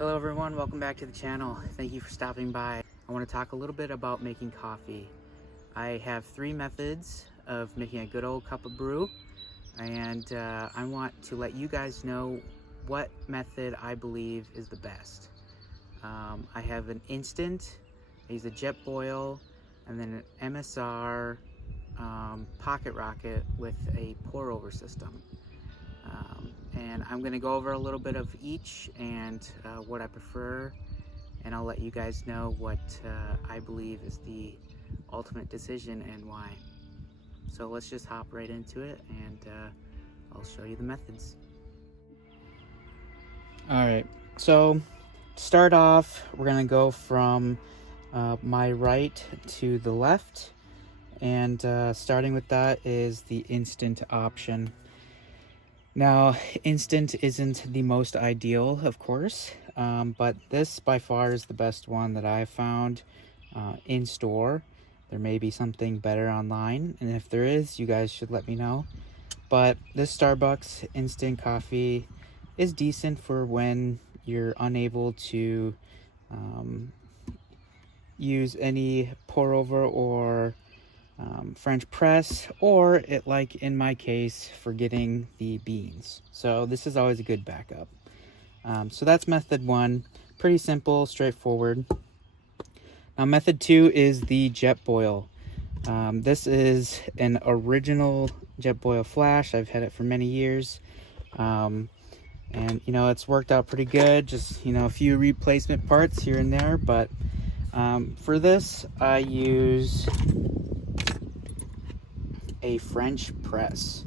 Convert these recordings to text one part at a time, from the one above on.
Hello everyone, welcome back to the channel. Thank you for stopping by. I want to talk a little bit about making coffee. I have 3 methods of making a good old cup of brew, and I want to let you guys know what method I believe is the best. I have an instant, I use a jet boil, and then an MSR pocket rocket with a pour over system. And I'm going to go over a little bit of each and what I prefer, and I'll let you guys know what I believe is the ultimate decision and why. So let's just hop right into it, and I'll show you the methods. Alright, so to start off, we're going to go from my right to the left, and starting with that is the instant option. Now, instant isn't the most ideal, of course, but this by far is the best one that I've found in store. There may be something better online, and if there is, you guys should let me know. But this Starbucks instant coffee is decent for when you're unable to use any pour over or French press, or it, like in my case, for getting the beans. So this is always a good backup. So that's method 1, pretty simple, straightforward. Now method 2 is the jet boil. This is an original jet boil flash. I've had it for many years, and you know, it's worked out pretty good. Just, you know, a few replacement parts here and there, but for this I use a French press,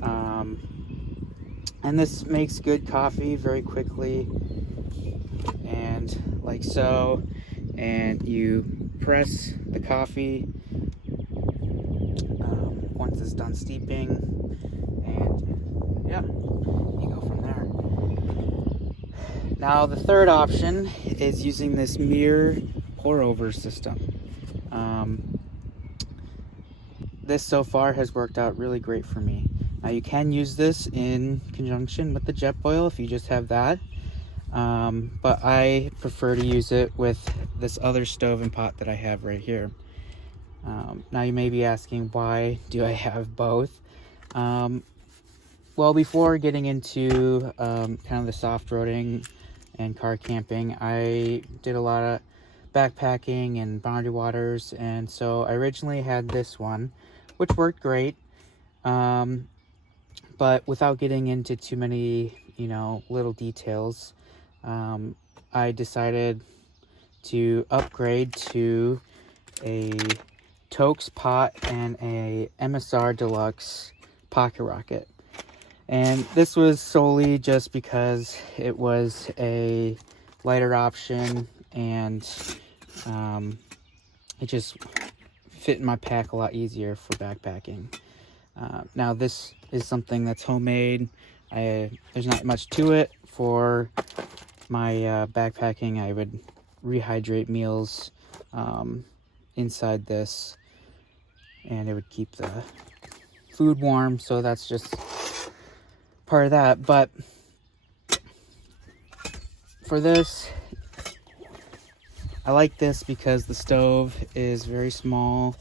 and this makes good coffee very quickly, and like so, and you press the coffee once it's done steeping, and yeah, you go from there. Now the third option is using this mirror pour over system. This so far has worked out really great for me. Now you can use this in conjunction with the jet boil if you just have that, but I prefer to use it with this other stove and pot that I have right here. Now you may be asking, why do I have both? Well, before getting into kind of the soft roading and car camping, I did a lot of backpacking and boundary waters, and so I originally had this one, which worked great, but without getting into too many, you know, little details, I decided to upgrade to a Tokes pot and a MSR Deluxe pocket rocket. And this was solely just because it was a lighter option, and it just fit in my pack a lot easier for backpacking. Now this is something that's homemade. There's not much to it. For my backpacking, I would rehydrate meals inside this, and it would keep the food warm, so that's just part of that. But for this, I like this because the stove is very small,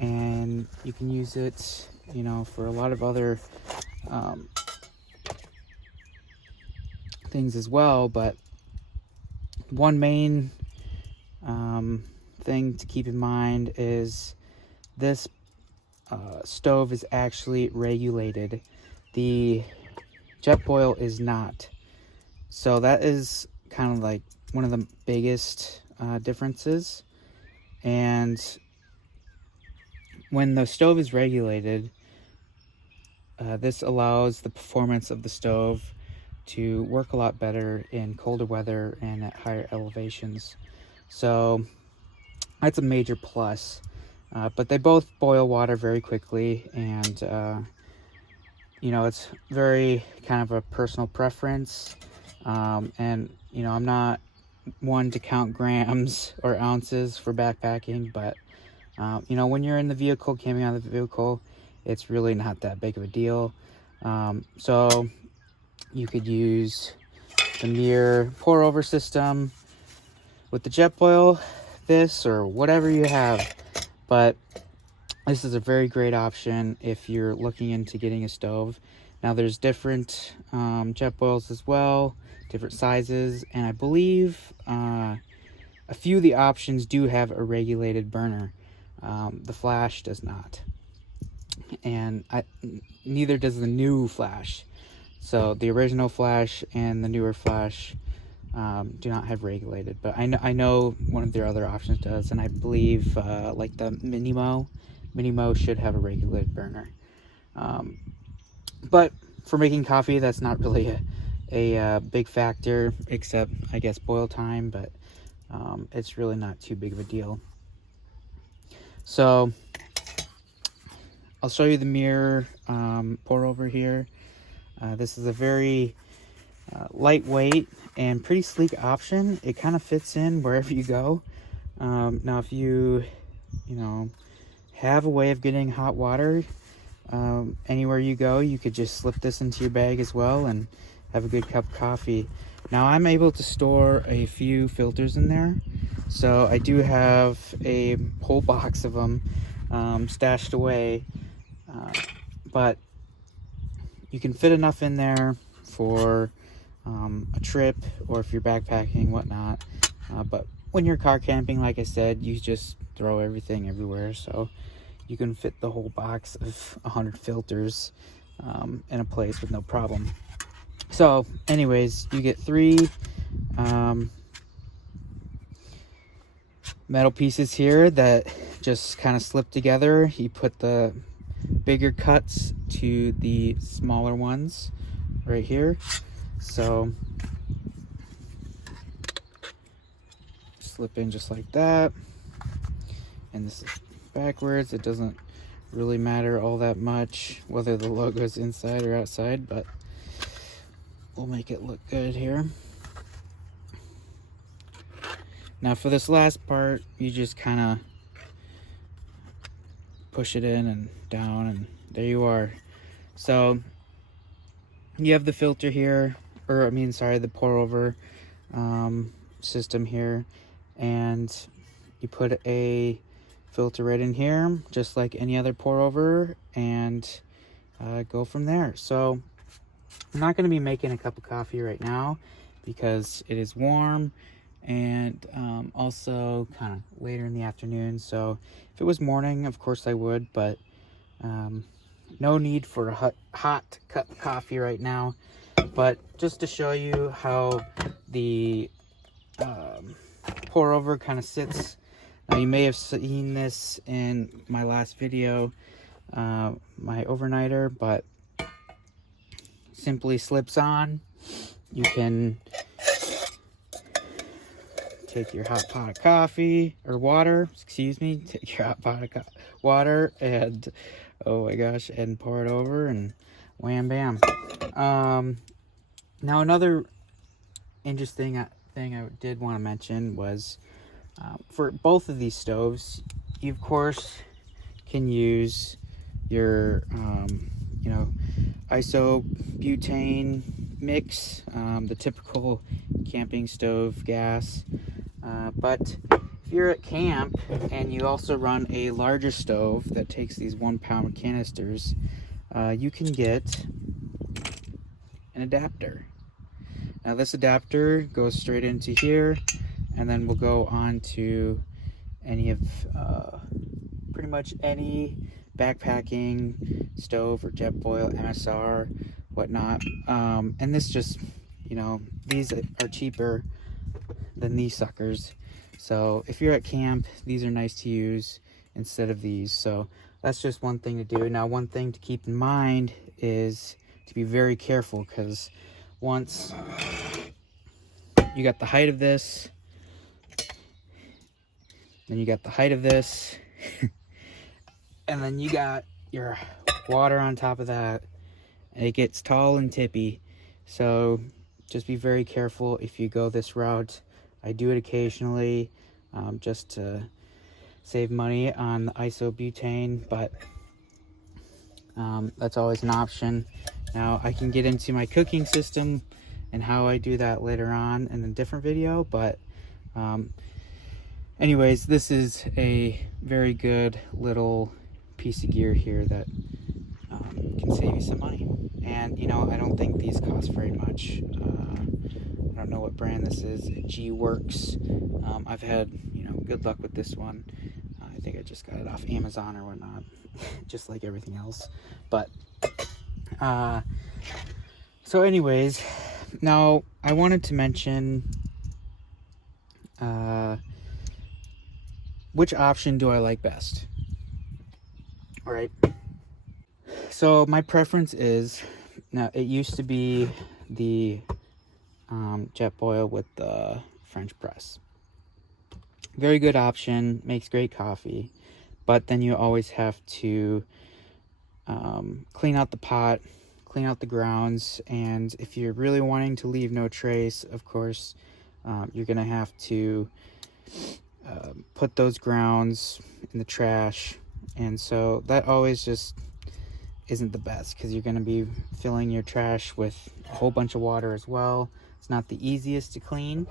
and you can use it, you know, for a lot of other things as well. But one main thing to keep in mind is this stove is actually regulated. The jet boil is not. So that is kind of like one of the biggest differences. And when the stove is regulated, this allows the performance of the stove to work a lot better in colder weather and at higher elevations. So that's a major plus. But they both boil water very quickly, and you know, it's very kind of a personal preference. And you know, I'm not one to count grams or ounces for backpacking, but you know, when you're in the vehicle, camping out of the vehicle, it's really not that big of a deal. So you could use the mere pour over system with the Jetboil, this or whatever you have. But this is a very great option if you're looking into getting a stove. Now there's different Jetboils as well, different sizes, and I believe a few of the options do have a regulated burner. The Flash does not, and neither does the new Flash. So the original Flash and the newer Flash do not have regulated, but I know one of their other options does, and I believe like the Minimo should have a regulated burner. But for making coffee, that's not really a big factor, except I guess boil time, but it's really not too big of a deal. So I'll show you the mirror pour over here. This is a very lightweight and pretty sleek option. It kind of fits in wherever you go. Now if you have a way of getting hot water anywhere you go, you could just slip this into your bag as well and have a good cup of coffee. Now I'm able to store a few filters in there, so I do have a whole box of them stashed away, but you can fit enough in there for a trip, or if you're backpacking, whatnot. But when you're car camping, like I said, you just throw everything everywhere, so you can fit the whole box of 100 filters in a place with no problem. So anyways, you get 3 metal pieces here that just kind of slip together. You put the bigger cuts to the smaller ones right here. So slip in just like that, and this is backwards. It doesn't really matter all that much whether the logo is inside or outside, but we'll make it look good here. Now for this last part, you just kind of push it in and down, and there you are. So you have the filter here, or the pour over system here, and you put a filter right in here just like any other pour over, and go from there. So I'm not going to be making a cup of coffee right now because it is warm, and also kind of later in the afternoon. So if it was morning, of course I would, but no need for a hot cup of coffee right now. But just to show you how the pour over kind of sits. Now you may have seen this in my last video, my overnighter, but simply slips on. You can take your hot pot of coffee or water, take your hot pot of water and, oh my gosh, and pour it over, and wham bam. Now another interesting thing I did want to mention was for both of these stoves, you of course can use your isobutane mix, the typical camping stove gas, but if you're at camp and you also run a larger stove that takes these 1-pound canisters, you can get an adapter. Now this adapter goes straight into here, and then we'll go on to any of pretty much any backpacking stove or Jetboil, MSR, whatnot. And this just, these are cheaper than these suckers. So if you're at camp, these are nice to use instead of these. So that's just one thing to do. Now, one thing to keep in mind is to be very careful, because once you got the height of this, then you got the height of this, and then you got your water on top of that, and it gets tall and tippy. So just be very careful if you go this route. I do it occasionally just to save money on the isobutane, but that's always an option. Now I can get into my cooking system and how I do that later on in a different video, but anyways, this is a very good little piece of gear here that can save you some money. And you know, I don't think these cost very much. I don't know what brand this is. G-Works. I've had, you know, good luck with this one. I think I just got it off Amazon or whatnot, just like everything else. But so anyways, now I wanted to mention which option do I like best. All right. So my preference is, now it used to be the Jetboil with the French press. Very good option, makes great coffee, but then you always have to clean out the pot, clean out the grounds, and if you're really wanting to leave no trace, of course, you're gonna have to put those grounds in the trash, and so that always just isn't the best, because you're going to be filling your trash with a whole bunch of water as well. It's not the easiest to clean,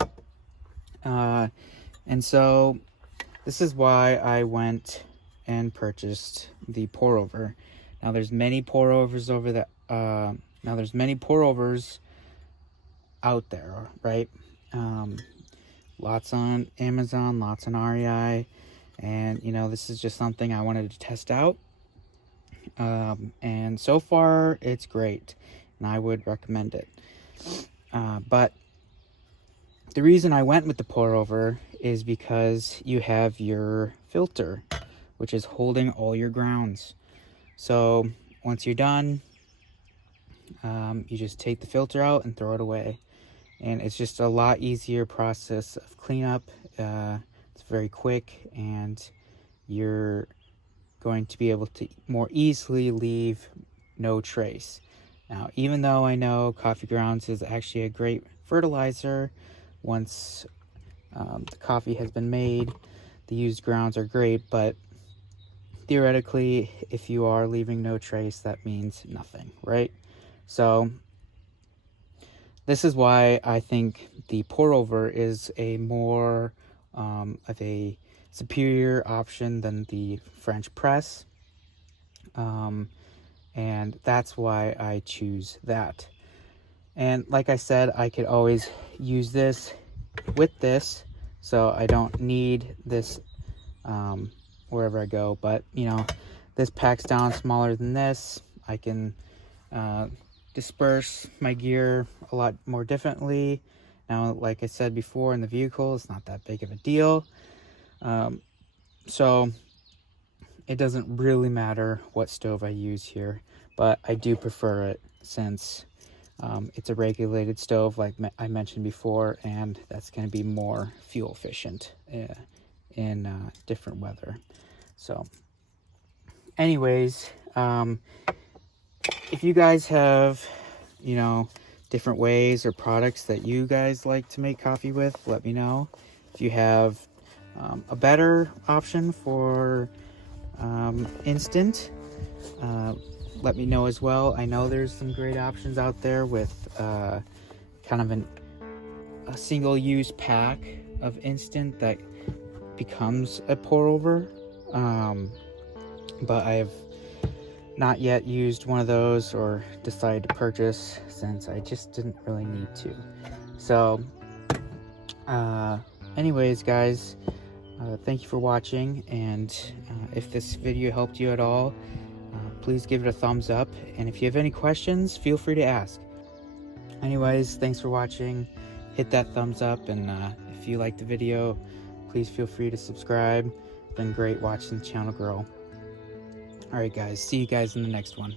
and so this is why I went and purchased the pour over. Now there's many pour overs out there, right? Lots on Amazon, lots on REI, and you know, this is just something I wanted to test out. And so far it's great, and I would recommend it. But the reason I went with the pour over is because you have your filter, which is holding all your grounds. So once you're done, you just take the filter out and throw it away, and it's just a lot easier process of cleanup. It's very quick, and you're going to be able to more easily leave no trace. Now, even though I know coffee grounds is actually a great fertilizer, once the coffee has been made, the used grounds are great, but theoretically, if you are leaving no trace, that means nothing, right? So this is why I think the pour over is a more of a superior option than the French press, and that's why I choose that. And like I said, I could always use this with this, so I don't need this wherever I go. But you know, this packs down smaller than this. I can disperse my gear a lot more differently. Now, like I said before, in the vehicle, it's not that big of a deal. So it doesn't really matter what stove I use here, but I do prefer it since it's a regulated stove, like I mentioned before, and that's going to be more fuel efficient in different weather. So anyways, if you guys have, you know, different ways or products that you guys like to make coffee with, let me know. If you have a better option for instant, let me know as well. I know there's some great options out there with kind of a single use pack of instant that becomes a pour over, but I have not yet used one of those or decided to purchase, since I just didn't really need to. So anyways, guys, thank you for watching, and if this video helped you at all, please give it a thumbs up, and if you have any questions, feel free to ask. Anyways, thanks for watching. Hit that thumbs up, and if you like the video, please feel free to subscribe. It's been great watching the channel grow. Alright guys, see you guys in the next one.